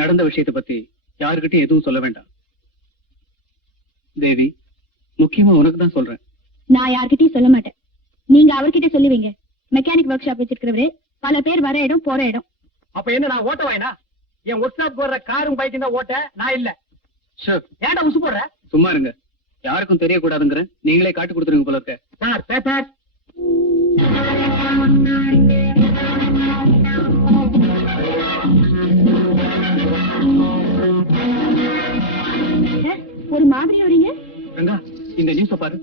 நடந்த விஷயத்தை பத்தி யாருக்கிட்டையும் எதுவும் சொல்ல வேண்டாம். தேவி, முக்கியமா உனக்கு தான் சொல்றேன். நான் யார்கிட்டயும் சொல்ல மாட்டேன். நீங்க அவர்கிட்ட சொல்லுவீங்க. மெக்கானிக் ஒர்க் ஷாப் வச்சிருக்கிறவரு பல பேர் வர இடம் போற இடம். அப்ப என்ன நான் ஓட்ட வாயினா? என் ஒர்க் ஷாப் போடுற காரும் பைக்கும் தான் ஓட்ட, நான் இல்ல. ஏன்டா உசு போடுற? சும்மா இருங்க. யாருக்கும் தெரியக்கூடாதுங்கிற நீங்களே காட்டு கொடுத்துருங்க போல இருக்க. Sir paper. ஒரு மாதிரி வரீங்க. ரங்கா, இந்த நியூஸ பாரு.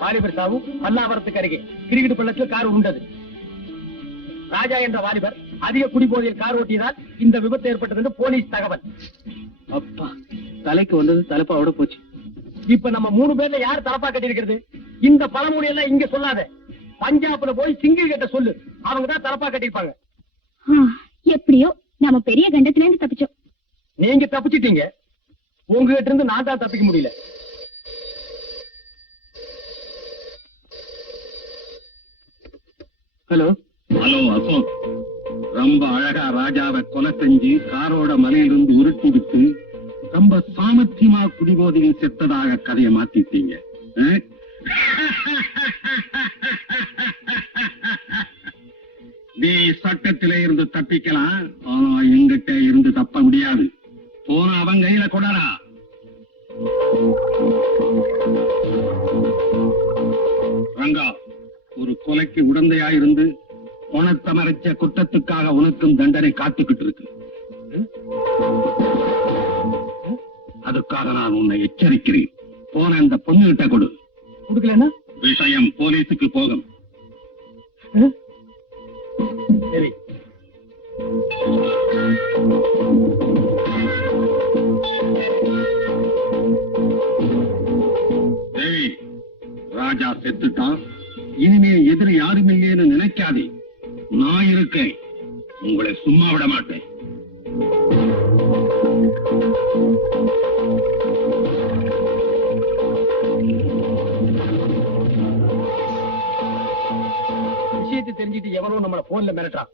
வாலிபர் சாவு பல்லாவரத்துக்கு அருகே கிரிக்கெட் பள்ளத்தில் கார் உண்டது. ராஜா என்ற வாலிபர் அதிக குடிபோதையில் கார் ஓட்டியதால் இந்த விபத்து ஏற்பட்டது என்று போலீஸ் தகவல். அப்பா, தலைக்கு வந்தது தலைப்பாவோட போச்சு. இப்ப நம்ம 3 பேர்ல யார் தலப்பா கட்டி இருக்கிறது? இந்த பழமொழி எல்லாம் இங்க சொல்லாத. பஞ்சாப்ல போய் சிங்கிள் கிட்ட சொல்லு, அவங்க தான் தலப்பா கட்டிருப்பாங்க. எப்படியோ நாம பெரிய கண்டத்துல இருந்து தப்பிச்சோம். நீங்க தப்பிச்சிட்டீங்க, உங்ககிட்ட இருந்து நான் தான் தப்பிக்க முடியல. ஹலோ ஹலோ அசோக், ரொம்ப அழகா ராஜாவை கொலை செஞ்சு காரோட மலையிலிருந்து உருட்டி விட்டு ரொம்ப சாமர்த்தியமா குடிபோதையில் செத்ததாக கதையை மாத்திட்டீங்க. நீ சட்டத்திலே இருந்து தப்பிக்கலாம், ஆனா எங்கிட்ட இருந்து தப்ப முடியாது. போன அவன் கையில கொடரா. ரங்கா, ஒரு கொலைக்கு உடந்தையாயிருந்து பணத்தை மறைச்ச குற்றத்துக்காக உனக்கும் தண்டனை காத்துக்கிட்டு இருக்கு. அதுக்காக நான் உன்னை எச்சரிக்கிறேன். போன அந்த பொண்ணுகிட்ட கொடு. கொடுக்கலன்னா விஷயம் போலீஸுக்கு போகும். சரி. தேவி, ராஜா செத்துட்டான். இனிமே எதிரி யாரும் இல்லைன்னு நினைக்காதே. நான் இருக்கேன், உங்களை சும்மா விட மாட்டேன். விஷயத்தை தெரிஞ்சுட்டு எவனோ நம்மள போன்ல மிரட்டான்.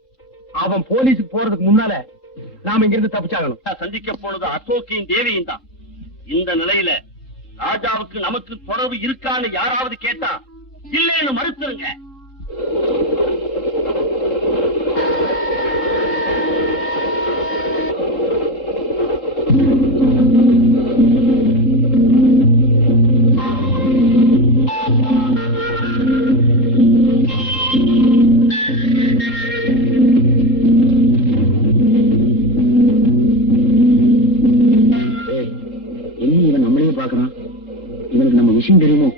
அவன் போலீஸுக்கு போறதுக்கு முன்னால நாம இங்கிருந்து தப்பிச்சாகணும். சந்திக்க போனது அசோக்கையும் தேவியும் தான். இந்த நிலையில ராஜாவுக்கு நமக்கு தொடர்பு இருக்கான்னு யாராவது கேட்டா இல்லைன்னு மறுத்துருங்க. இவன் நம்மளையே பாக்குறான். இவனுக்கு நம்ம விஷயம் தெரியுமோ?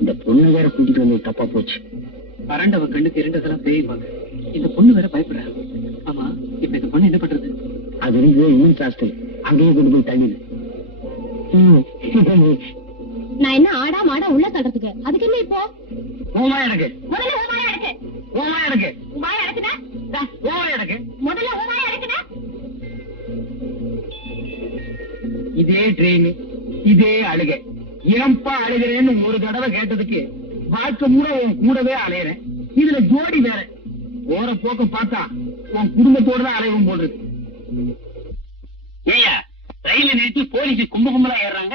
இந்த பொண்ணு வேற கூட்டிட்டு வந்து தப்பா போச்சு. அரண்டவன் கண்ணுக்கு இரண்டதெல்லாம் பேய்வாங்க. இந்த பொண்ணு வேற பயப்படுற. ஆமா, இப்ப இந்த பொண்ணு என்ன பண்றது? அது இன்னும் சாஸ்திரி அங்கேயே கொண்டு போய் தள்ளிடு. நான் என்ன ஆடா மாடா உள்ள தள்ளுறதுக்கு? அதுக்கு என்ன இப்போ? ஓமா எனக்கு முதல்ல உமாயா இருக்கு. ஓமா எனக்கு உமாயா இருக்குதா? ஓமா எனக்கு முதல்ல உமாயா இருக்குதா? இதே ட்ரெயின் இதே அழுகை. ஏன்பா அழுகிறேன்னு ஒரு தடவை கேட்டதுக்கு வாழ்க்கை மூட உன் கூடவே அலையிறேன். இதுல ஜோடி வேற. போற போக்க பார்த்தா உன் குடும்பத்தோட தான் அலைவும் போடுறது. ஏயா, ரயில நிறுத்தி போலீஸ் கும்பகும்பலா ஏறாங்க,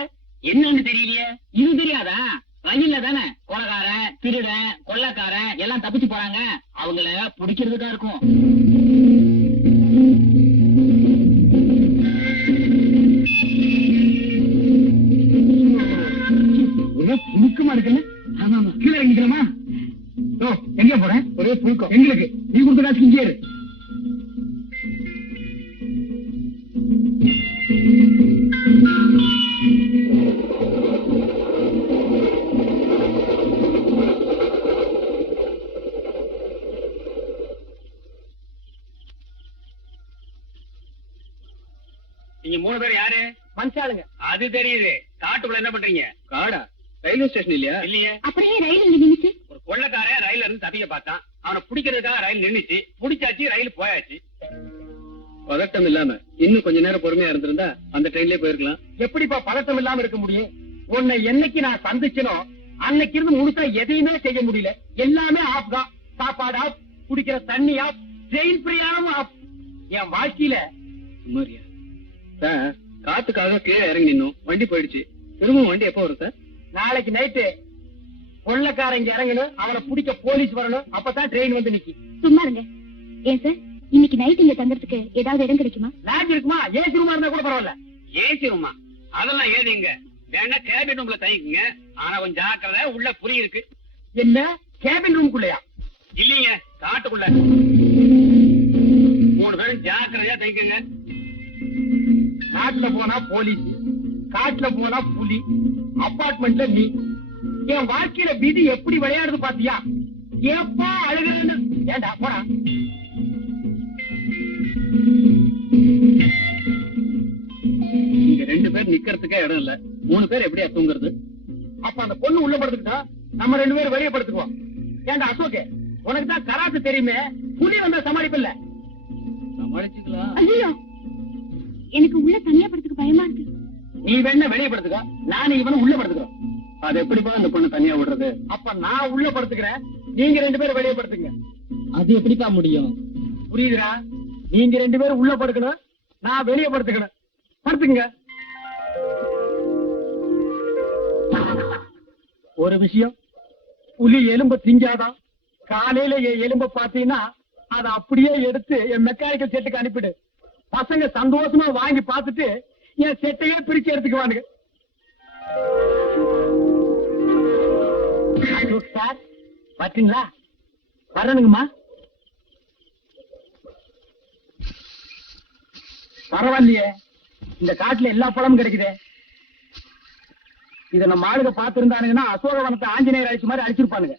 என்னன்னு தெரியலையே? இது தெரியாதா? ரயில்ல தானே கொலைக்கார, திருட, கொள்ளக்கார எல்லாம் தப்பிச்சு போறாங்க. அவங்கள பிடிக்கிறதுதான் இருக்கும். புழுக்கமா இருக்குல்ல? கீழே இறங்கிக்கலாமா? எங்க போறேன்? ஒரே புழுக்கம் எங்களுக்கு. நீ கொடுத்த காசு இங்கே இரு. நீங்க 3 பேர் யாரு? மனுஷாளுங்க. அது தெரியுது. காட்டுக்குள்ள என்ன பண்றீங்க? காடா? ரயில்வே ஸ்டேஷன் இல்லையா? இல்லையே. அப்படியே ரயில் நின்னுச்சு. ஒரு கொள்ளக்காரன் ரயில்ல இருந்து தப்பிக்க பார்த்தான். அவனை பிடிக்கிறதுக்காக ரயில் நின்னுச்சு. பிடிச்சாச்சு, ரயில் போயாச்சு. பதட்டம் இல்லாம இன்னும் கொஞ்ச நேரம் பொறுமையா இருந்திருந்தா அந்த ட்ரெயின்லயே போயிருக்கலாம். எப்படிப்பா பதட்டம் இல்லாம இருக்க முடியும்? உன்னை என்னைக்கு நான் சந்திச்சனோ அன்னைக்கு இருந்து முழுசா எதையுமே செய்ய முடியல. எல்லாமே ஆப் தான். சாப்பாடு ஆப், குடிக்கிற தண்ணி ஆப், ட்ரெயின் பிரயாணமும் ஆப். என் வாழ்க்கையில சுமாரியா சார், காத்துக்காக கீழே இறங்கி நின்னோம், வண்டி போயிடுச்சு. திரும்ப வண்டி எப்போ வரும் சார்? நாளைக்கு நைட்டு கொள்ளக்காரன் இங்க இறங்கணும், அவனை பிடிக்க போலீஸ் வரணும், அப்பதான் ட்ரெயின் வந்து நிக்கி. சும்மா இருங்க. ஏன் சார், இன்னைக்கு நைட் இங்க தங்கறதுக்கு ஏதாவது இடம் கிடைக்குமா? லாட்ஜ் இருக்குமா? ஏசி ரூமா இருந்தா கூட பரவாயில்ல. ஏசி ரூமா? அதெல்லாம் ஏதிங்க. வேணா கேபின் ரூம்ல தங்கிக்குங்க. ஆனா கொஞ்சம் ஜாக்கிரதை, உள்ள புரி இருக்கு. என்ன கேபின் ரூம்குள்ளயா? இல்லீங்க, காட்டுக்குள்ள. 3 பேரும் ஜாக்கிரதையா தங்கிக்குங்க. காட்டுல போனா போலீஸ், காட்டுல போனா புலி, அபார்ட்மெண்ட்ல நீ. என் வாழ்க்கையில விதி எப்படி விளையாடுது பாத்தியா? எப்பா அழுகுறேன்னு. ஏண்டா போடா. இங்க 2 பேர் நிக்கிறதுக்கே இடம் இல்ல, 3 பேர் எப்படியா தூங்குறது? அப்ப அந்த பொண்ணு உள்ள படுத்துக்கிட்டா நம்ம 2 பேரும் வெளியே படுத்துக்குவோம். ஏண்டா அசோகே, உனக்கு தான் கராத்து தெரியுமே, புலி வந்தா சமாளிப்பில்ல. சமாளிச்சுக்கலாம். ஐயோ, எனக்கு உள்ள தனியா படுத்துக்க பயமா இருக்கு. நீ வேணா வெளியே படுத்துக்க, நானும் இவனும் உள்ள படுத்துக்கிறோம். அது எப்படிப்பா அந்த பொண்ணு தனியா விடுறது? அப்ப நான் உள்ள படுத்துக்கிறேன், நீங்க 2 பேரும் வெளியே படுத்துங்க. அது எப்படிப்பா முடியும்? புரியுதுடா? நீங்க 2 பேரும் உள்ள படுக்கணும், நான் வெளியே படுத்துக்கணும். படுத்துங்க. ஒரு விஷயம், புலி எலும்ப திங்காதான். காலையில என் எலும்ப பாத்தீங்கன்னா அதை அப்படியே எடுத்து என் மெக்கானிக்கல் செட்டுக்கு அனுப்பிடு. பசங்க சந்தோஷமா வாங்கி பார்த்துட்டு என் செட்டையே பிரிச்சு எடுத்துக்குவானுங்க. சார் பாத்தீங்களா? வரணுங்கம்மா. பரவாயில்லையே, இந்த காட்டுல எல்லா பழமும் கிடைக்குதே. இத நம்ம ஆளுங்க பாத்துருந்தானுங்கன்னா அசோகவனத்தை ஆஞ்சநேயர் அழிச்ச மாதிரி அழிச்சிருப்பானுங்க.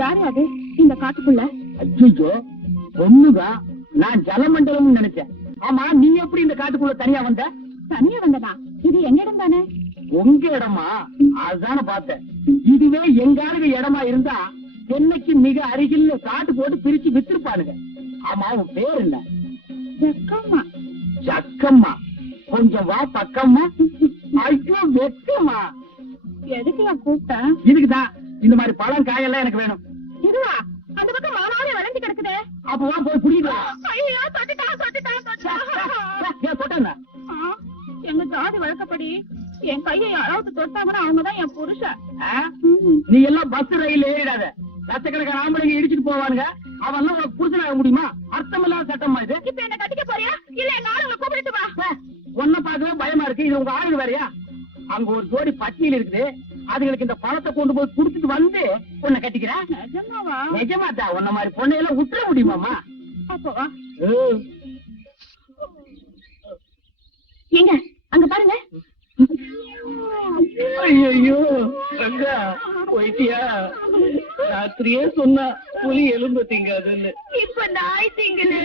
யாரு அது இந்த காட்டுக்குள்ள? அச்சோ, பொண்ணுதான். நான் ஜலமண்டலம் நினைச்சேன். ஆமா, நீ எப்படி இந்த காட்டுக்குள்ள தனியா வந்த? தனியா வந்ததா? இது எங்க இடம் தானே? உங்க இடமா? அதுதானே பார்த்தேன். இதுவே எங்க ஆளுங்க இடமா இருந்தா என்னைக்கு மிக அருகில் காட்டு போட்டு பிரிச்சு வித்திருப்பானுங்க. ஆமா, உன் பேர் என்ன? ஜக்கம்மா. ஜக்கம்மா? கொஞ்சம் வா பக்கம்மா. ஐயோ வெக்கம்மா. எதுக்கு நான் கூப்பிட்டேன்? இதுக்குதான். இந்த மாதிரி பழம் காயெல்லாம் எனக்கு வேணும். இதுவா? அந்த பக்கம் மானாவே வளைஞ்சு கிடக்குதே. அப்ப வா போய் புடிக்கலாம். ஐயோ, தொட்டுட்டா, தொட்டுட்டா, தொட்டுட்டா. ஏன் தொட்டா? ஆ, எங்க ஜாதி வழக்கப்படி என் கையை யாராவது தொட்டாங்கன்னா அவங்கதான் என் புருஷன். நீ எல்லாம் பஸ் ரயில் ஏறிடாத. லட்சக்கணக்கான ஆம்பளைங்க இடிச்சிட்டு போவானுங்க. அவன் உனக்கு புருஷனாக முடியுமா? அர்த்தமில்லாத சட்டமா இது? இப்ப என்ன கட்டிக்க போறியா இல்ல நானும் கூப்பிட்டு வா? ஒன்ன பார்க்கவே பயமா இருக்கு. இது உங்க ஆளுங்க வேறையா? அங்க ஒரு ஜோடி பட்டியல் இருக்குது. அதுங்களுக்கு இந்த பழத்தை கொண்டு போய் குடுத்துட்டு வந்து உன்னை கட்டிக்கிறேன். நிஜமாவா? நிஜமாத்தா, உன்ன மாதிரி பொண்ணையெல்லாம் விட்டுற முடியுமாமா? அப்போ ஏங்க அங்க பாருங்க. ஐயோ அங்கா போயிட்டியா? ராத்திரியே சொன்னா புலி எலும்பு திங்காதுன்னு. இப்ப நாய் திங்குது.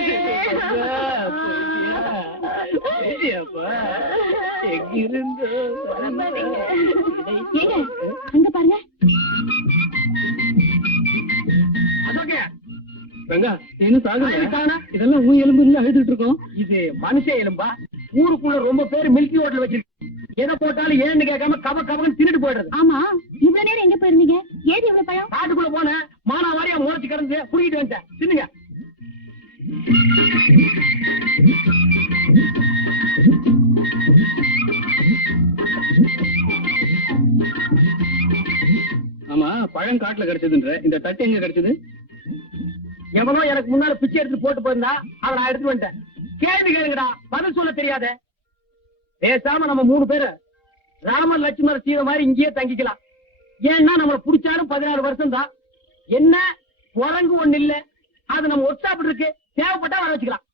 எங்கிருந்தோ ஏங்க அங்க பாருங்க. அதோகே ரங்கா, இன்னும் சாகுங்க. இதெல்லாம் ஊ எலும்பு இல்ல அழுதுட்டு இருக்கோம். இது மனுஷ எலும்பா? ஊருக்குள்ள ரொம்ப பேர் மில்கி ஹோட்டல் வச்சிருக்கு. எதை போட்டாலும் ஏன்னு கேட்காம கவ கவன்னு தின்னுட்டு போயிடுறது. ஆமா, இவ்வளவு நேரம் எங்க போயிருந்தீங்க? ஏது இவ்வளவு பழம்? காட்டுக்குள்ள போனேன், மானா வாரியா முளைச்சு கிடந்து குடிக்கிட்டு வந்துட்டேன். தின்னுங்க. ஆமா, பழம் காட்டுல கிடைச்சதுன்ற இந்த தட்டு எங்க கிடைச்சது? எவனோ எனக்கு முன்னால பிச்சை எடுத்து போட்டு போயிருந்தா அவன் நான் எடுத்து வந்துட்டேன். கேள்வி கேளுங்கடா, பதில் சொல்ல தெரியாத. பேசாம நம்ம 3 பேரு ராமர் லட்சுமணர் சீதை மாதிரி இங்கேயே தங்கிக்கலாம். ஏன்னா நம்மள புடிச்சாலும் 16 வருஷம் தான். என்ன குரங்கு ஒண்ணு இல்ல, அது நம்ம ஒர்க் ஷாப் இருக்கு, தேவைப்பட்டா வர வச்சுக்கலாம்.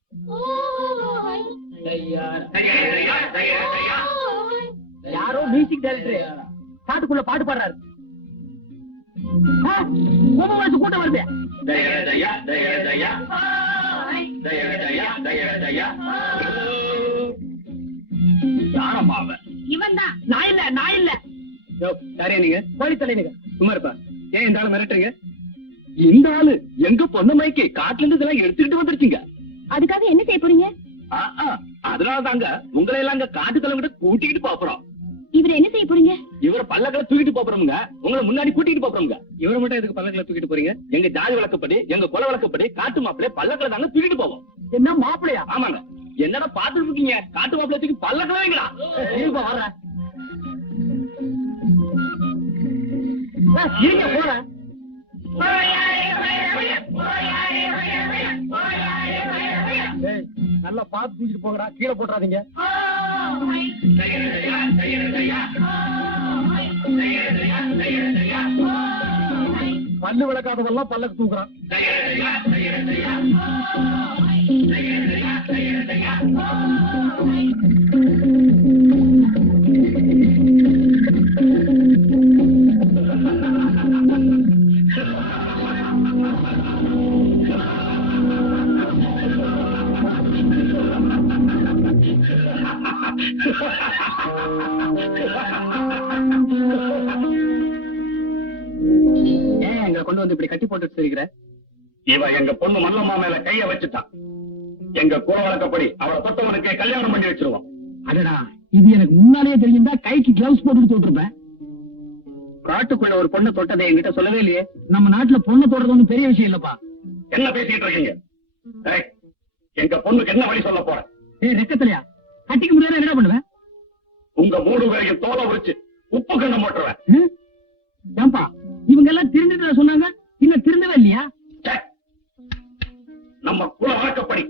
யாரோ மியூசிக் டைரக்டர் காட்டுக்குள்ள பாட்டு பாடுறாரு. கூட்டம் வருது. இவன் தான். நான் இல்ல, நான் இல்ல. யாரையா நீங்க? போலீஸ் தலைவனுங்க. சும்மா இருப்பா. ஏன் இந்த ஆளு மிரட்டுறீங்க? இந்த ஆளு எங்க பொண்ணு மைக்கு காட்டுல இருந்து இதெல்லாம் எடுத்துக்கிட்டு வந்துருச்சுங்க. அதுக்காக என்ன செய்ய போறீங்க? அதனால தாங்க உங்களை எல்லாம் அங்க காட்டு தலைவங்கிட்ட கூட்டிக்கிட்டு பாக்குறோம். இவரை என்ன செய்ய போறீங்க? இவர பல்லக்களை தூக்கிட்டு போறோமுங்க, உங்களை முன்னாடி கூட்டிட்டு போறோமுங்க. இவரை மட்டும் எதுக்கு பல்லக்கில் தூக்கிட்டு போறீங்க? எங்க ஜாதி வழக்கப்படி, எங்க குல வழக்கப்படி காட்டு மாப்பிள்ளை பல்லக்களை தாங்க தூக்கிட்டு போவோம். என்ன மாப்பிளையா? ஆமாங்க. என்னடா பாத்துட்டு இருக்கீங்க? காட்டு மாப்பிள்ளை தூக்கி பல்லக்களை வைங்களா? இருப்பா வர்றேன். இருங்க போறேன். ஏய், நல்லா பார்த்து தூக்கிட்டு போங்கடா, கீழே போட்டுறாதீங்க. பல்லு விளக்காதவெல்லாம் பல்லக்கு தூக்குறான். ஏன் எங்களை கொண்டு வந்து இப்படி கட்டி போட்டுட்டு இருக்கிற? இவன் எங்க பொண்ணு மல்லம்மா மேல கைய வச்சுட்டான். எங்க குல வழக்கப்படி அவளை தொட்டவனுக்கே கல்யாணம் பண்ணி வச்சிருவோம். அடடா, இது எனக்கு முன்னாலேயே தெரியுந்தா கைக்கு கிளவுஸ் போட்டு தொட்டிருப்பேன். காட்டுக்குள்ள ஒரு பொண்ணு தொட்டதை என்கிட்ட சொல்லவே இல்லையே. நம்ம நாட்டுல பொண்ணு தொடுறது ஒண்ணும் பெரிய விஷயம் இல்லப்பா. என்ன பேசிட்டு இருக்கீங்க? ஏய், எங்க பொண்ணுக்கு என்ன வழி சொல்ல போற? ஏய் ரெக்கத்திலையா, கட்டிக்க முடியாத என்ன பண்ணுவேன்? உங்க மூணு பேரையும் தோலை உரிச்சு உப்பு கண்ணம் போட்டுருவேன். ஏன்பா இவங்க எல்லாம் திருந்துட்டு சொன்னாங்க, இன்னும் திருந்தவே இல்லையா? நம்ம குல வழக்கப்படி